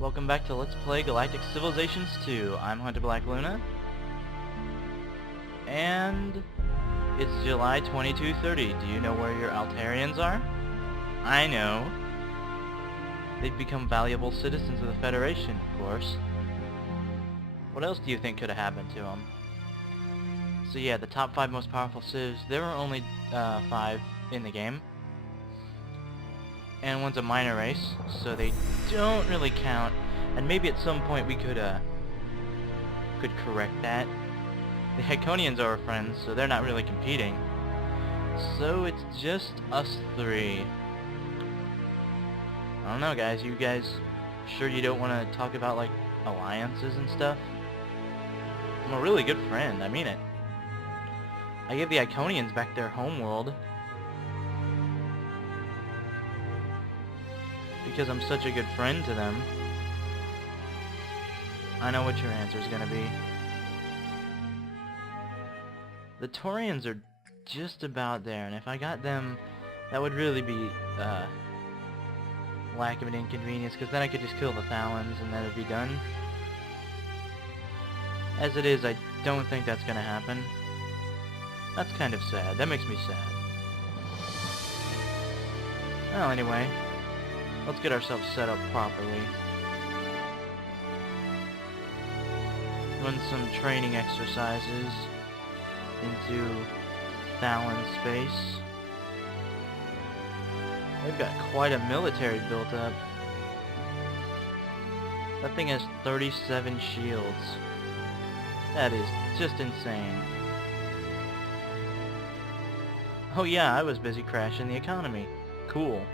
Welcome back to Let's Play Galactic Civilizations 2. I'm Hunter Black Luna. And it's July 2230. Do you know where your Altarians are? I know. They've become valuable citizens of the Federation, of course. What else do you think could have happened to them? So yeah, the top 5 most powerful civs, there are only 5 in the game. And one's a minor race, so they don't really count. And maybe at some point we could correct that. The Heconians are our friends, so they're not really competing. So it's just us 3. I don't know, guys. You guys sure you don't want to talk about, like, alliances and stuff? I'm a really good friend, I mean it. I gave the Iconians back their homeworld because I'm such a good friend to them. I know what your answer is going to be. The Taurians are just about there, and if I got them, that would really be lack of an inconvenience, because then I could just kill the Thalons and then it'd be done. As it is, I don't think that's going to happen. That's kind of sad. That makes me sad. Well, anyway, let's get ourselves set up properly. Run some training exercises into Thalon space. They've got quite a military built up. That thing has 37 shields. That is just insane. Oh yeah, I was busy crashing the economy. Cool.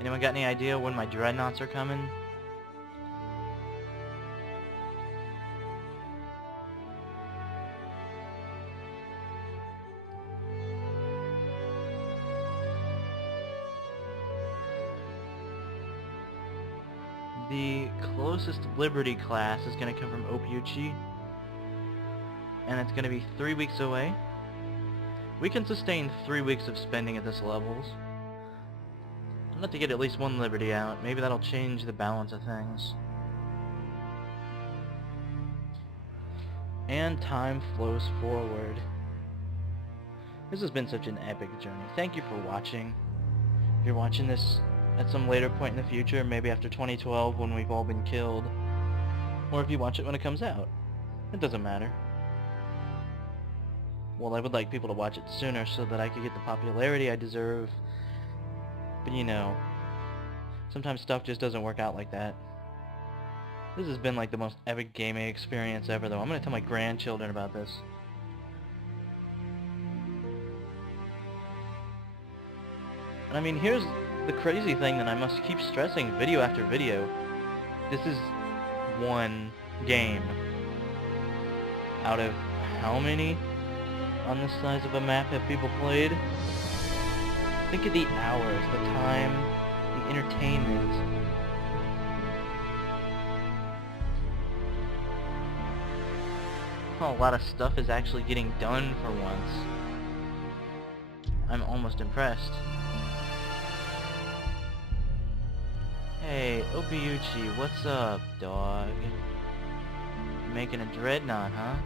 Anyone got any idea when my dreadnoughts are coming? The closest Liberty class is going to come from Opiuchi, and it's going to be 3 weeks away. We can sustain 3 weeks of spending at this levels. I'd like to get at least one Liberty out. Maybe that'll change the balance of things. And time flows forward. This has been such an epic journey. Thank you for watching. If you're watching this at some later point in the future, maybe after 2012 when we've all been killed, or if you watch it when it comes out, it doesn't matter. Well, I would like people to watch it sooner so that I could get the popularity I deserve, but you know, sometimes stuff just doesn't work out like that. This has been like the most epic gaming experience ever, though. I'm gonna tell my grandchildren about this. And I mean, here's the crazy thing that I must keep stressing video after video. This is one game out of how many on this size of a map have people played? Think of the hours, the time, the entertainment. A lot of stuff is actually getting done for once. I'm almost impressed. Hey, Opiuchi, what's up, dog? Making a dreadnought, huh?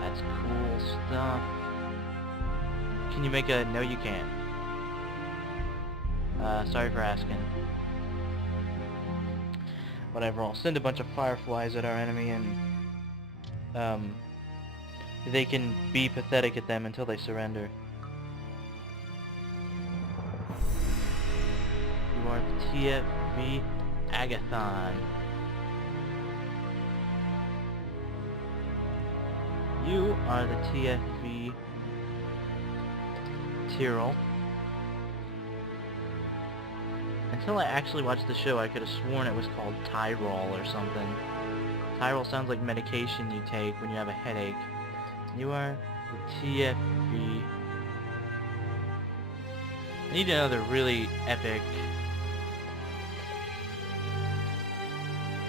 That's cool stuff. Can you make a... No, you can't. Sorry for asking. Whatever, I'll send a bunch of fireflies at our enemy and... they can be pathetic at them until they surrender. You are the TFV Agathon. You are the TFV Tyrol. Until I actually watched the show, I could have sworn it was called Tyrol or something. Tyrol sounds like medication you take when you have a headache. You are the TFV. I need another really epic...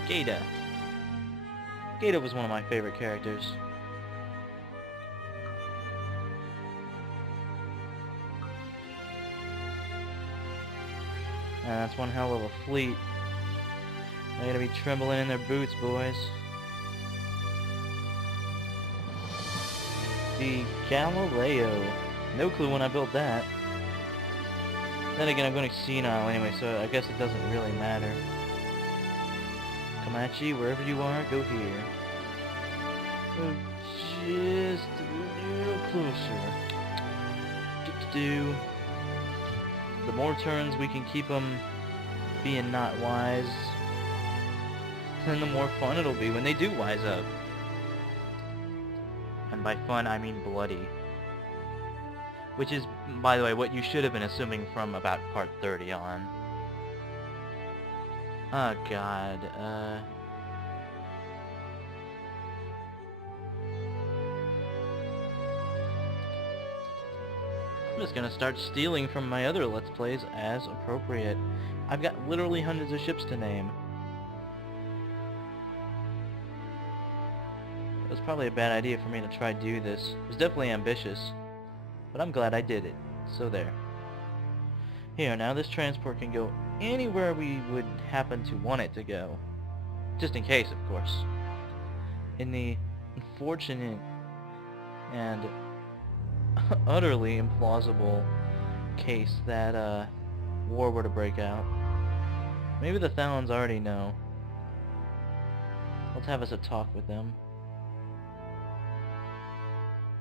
Gata. Gata was one of my favorite characters. That's one hell of a fleet. They're gonna be trembling in their boots, boys. The Galileo. No clue when I built that. Then again, I'm going senile anyway, so I guess it doesn't really matter. Comanche, wherever you are, go here. Go just a little closer. The more turns we can keep them being not wise, then the more fun it'll be when they do wise up. And by fun, I mean bloody. Which is, by the way, what you should have been assuming from about part 30 on. Oh god, I'm just gonna start stealing from my other Let's Plays as appropriate. I've got literally hundreds of ships to name. It was probably a bad idea for me to try to do this. It was definitely ambitious. But I'm glad I did it. So there. Here, now this transport can go anywhere we would happen to want it to go. Just in case, of course. In the unfortunate and utterly implausible case that war were to break out. Maybe the Thalons already know. Let's have us a talk with them.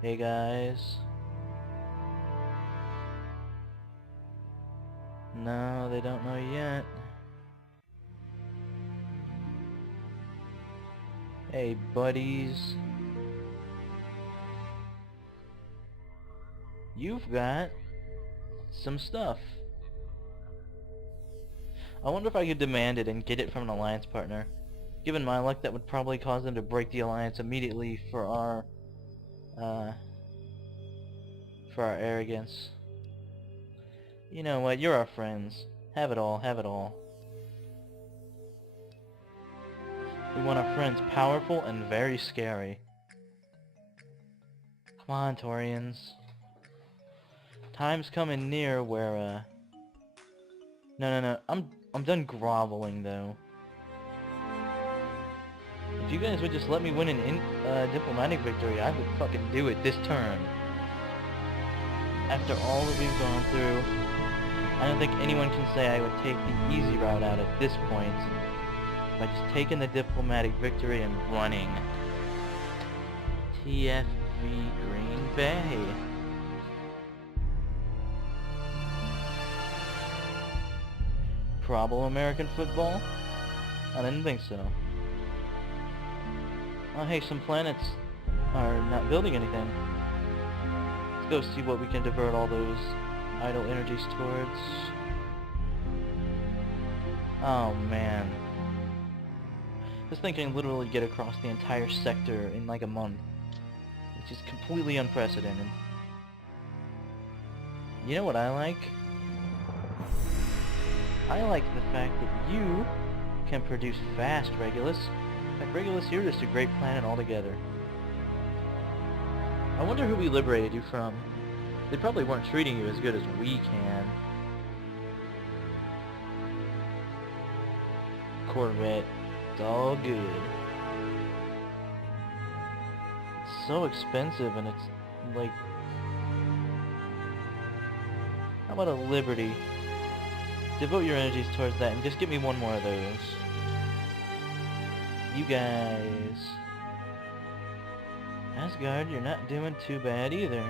Hey guys. No, they don't know yet. Hey, buddies. You've got some stuff. I wonder if I could demand it and get it from an alliance partner. Given my luck, that would probably cause them to break the alliance immediately for our arrogance. You know what, you're our friends. Have it all, have it all. We want our friends powerful and very scary. Come on, Taurians. Time's coming near where, No, I'm done groveling, though. If you guys would just let me win an diplomatic victory, I would fucking do it this turn. After all that we've gone through, I don't think anyone can say I would take the easy route out at this point by just taking the diplomatic victory and running. TFV Green Bay. Problem American football? I didn't think so. Oh hey, some planets are not building anything. Let's go see what we can divert all those idle energies towards. Oh man. This thing can literally get across the entire sector in like a month, which is completely unprecedented. You know what I like? I like the fact that you can produce fast Regulus. In fact, Regulus here is a great planet altogether. I wonder who we liberated you from. They probably weren't treating you as good as we can. Corvette. It's all good. It's so expensive and it's like... How about a Liberty? Devote your energies towards that and just give me one more of those. You guys... Asgard, you're not doing too bad either.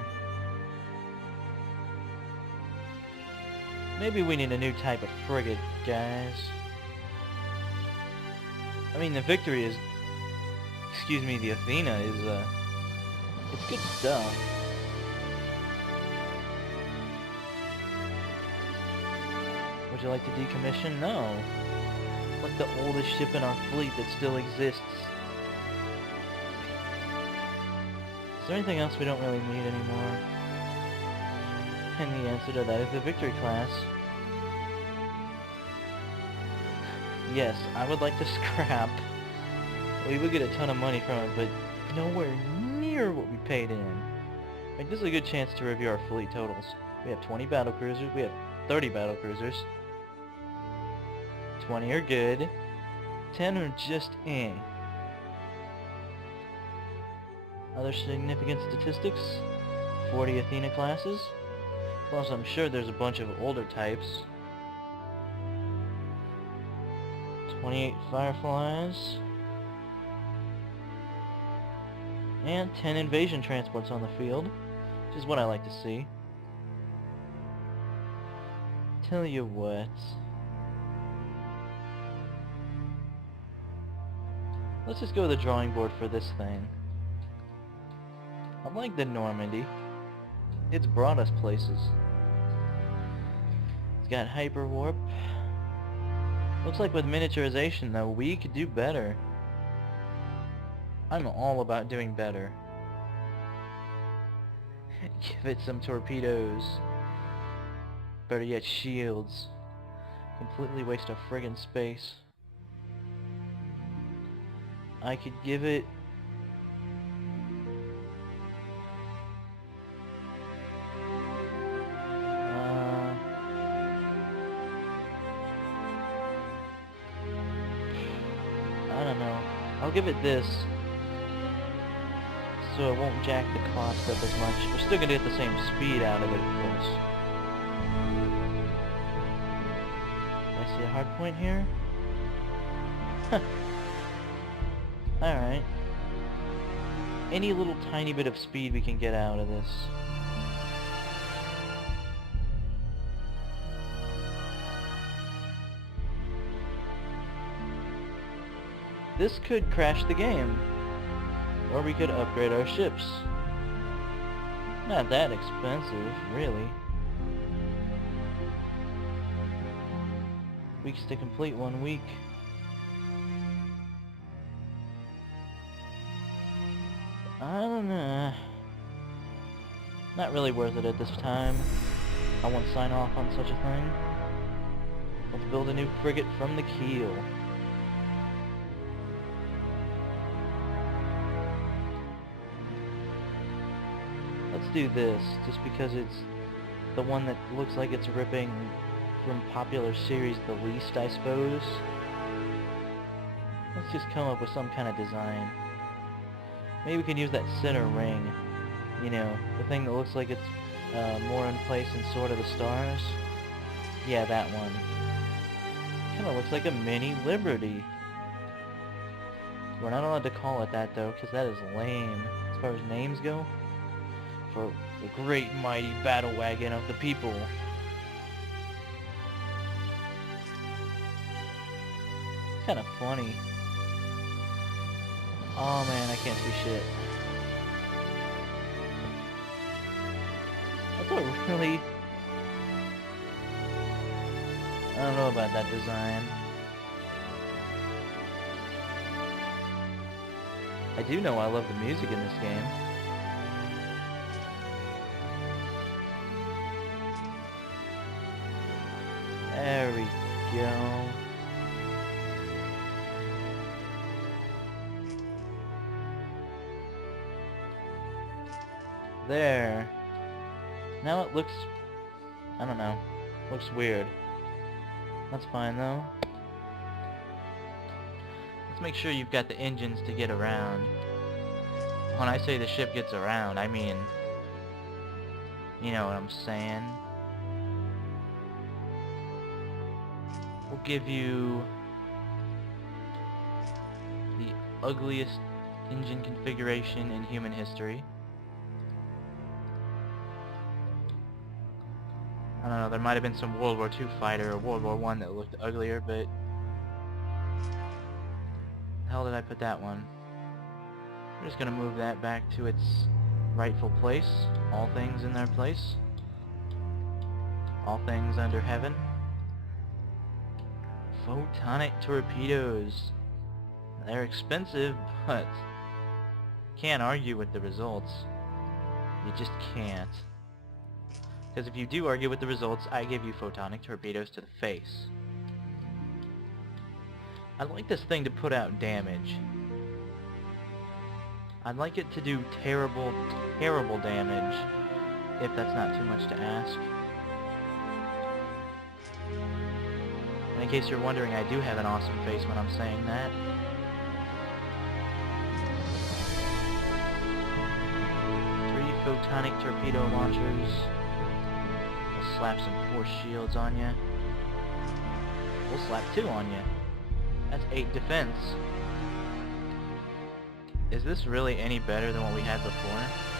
Maybe we need a new type of frigate, guys. I mean, the Victory is... Excuse me, the Athena is, it's good stuff. Would you like to decommission? No. Like the oldest ship in our fleet that still exists. Is there anything else we don't really need anymore? And the answer to that is the Victory class. Yes, I would like to scrap. We would get a ton of money from it, but nowhere near what we paid in. Like, this is a good chance to review our fleet totals. We have 20 battlecruisers, we have 30 battlecruisers. 20 are good. 10 are just eh. Other significant statistics? 40 Athena classes. Plus I'm sure there's a bunch of older types. 28 Fireflies. And 10 invasion transports on the field, which is what I like to see. Tell you what. Let's just go to the drawing board for this thing. I like the Normandy. It's brought us places. It's got hyperwarp. Looks like with miniaturization though, we could do better. I'm all about doing better. Give it some torpedoes. Better yet, shields. Completely waste a friggin' space. I could give it... I don't know. I'll give it this. So it won't jack the cost up as much. We're still gonna get the same speed out of it, of course. I see a hard point here? Alright. Any little tiny bit of speed we can get out of this. This could crash the game. Or we could upgrade our ships. Not that expensive, really. Weeks to complete 1 week. I don't know. Not really worth it at this time. I won't sign off on such a thing. Let's build a new frigate from the keel. Let's do this, just because it's the one that looks like it's ripping from popular series the least, I suppose. Let's just come up with some kind of design. Maybe we can use that center ring. You know, the thing that looks like it's more in place in Sword of the Stars. Yeah, that one. Kinda looks like a mini Liberty. We're not allowed to call it that though, because that is lame, as far as names go. For the great mighty battle wagon of the people. It's kinda funny. Oh man, I can't see shit. That's a really... I don't know about that design. I do know I love the music in this game. There we go. There. Now it looks... I don't know. Looks weird. That's fine though. Let's make sure you've got the engines to get around. When I say the ship gets around, I mean... You know what I'm saying. We'll give you... the ugliest engine configuration in human history. I don't know, there might have been some World War II fighter or World War I that looked uglier, but... How did I put that one? We're just gonna move that back to its rightful place. All things in their place. All things under heaven. Photonic torpedoes. They're expensive, but... Can't argue with the results. You just can't. Because if you do argue with the results, I give you photonic torpedoes to the face. I'd like this thing to put out damage. I'd like it to do terrible, terrible damage, if that's not too much to ask. And in case you're wondering, I do have an awesome face when I'm saying that. Photonic torpedo launchers. We'll slap some force shields on you. We'll slap 2 on you. That's 8 defense. Is this really any better than what we had before?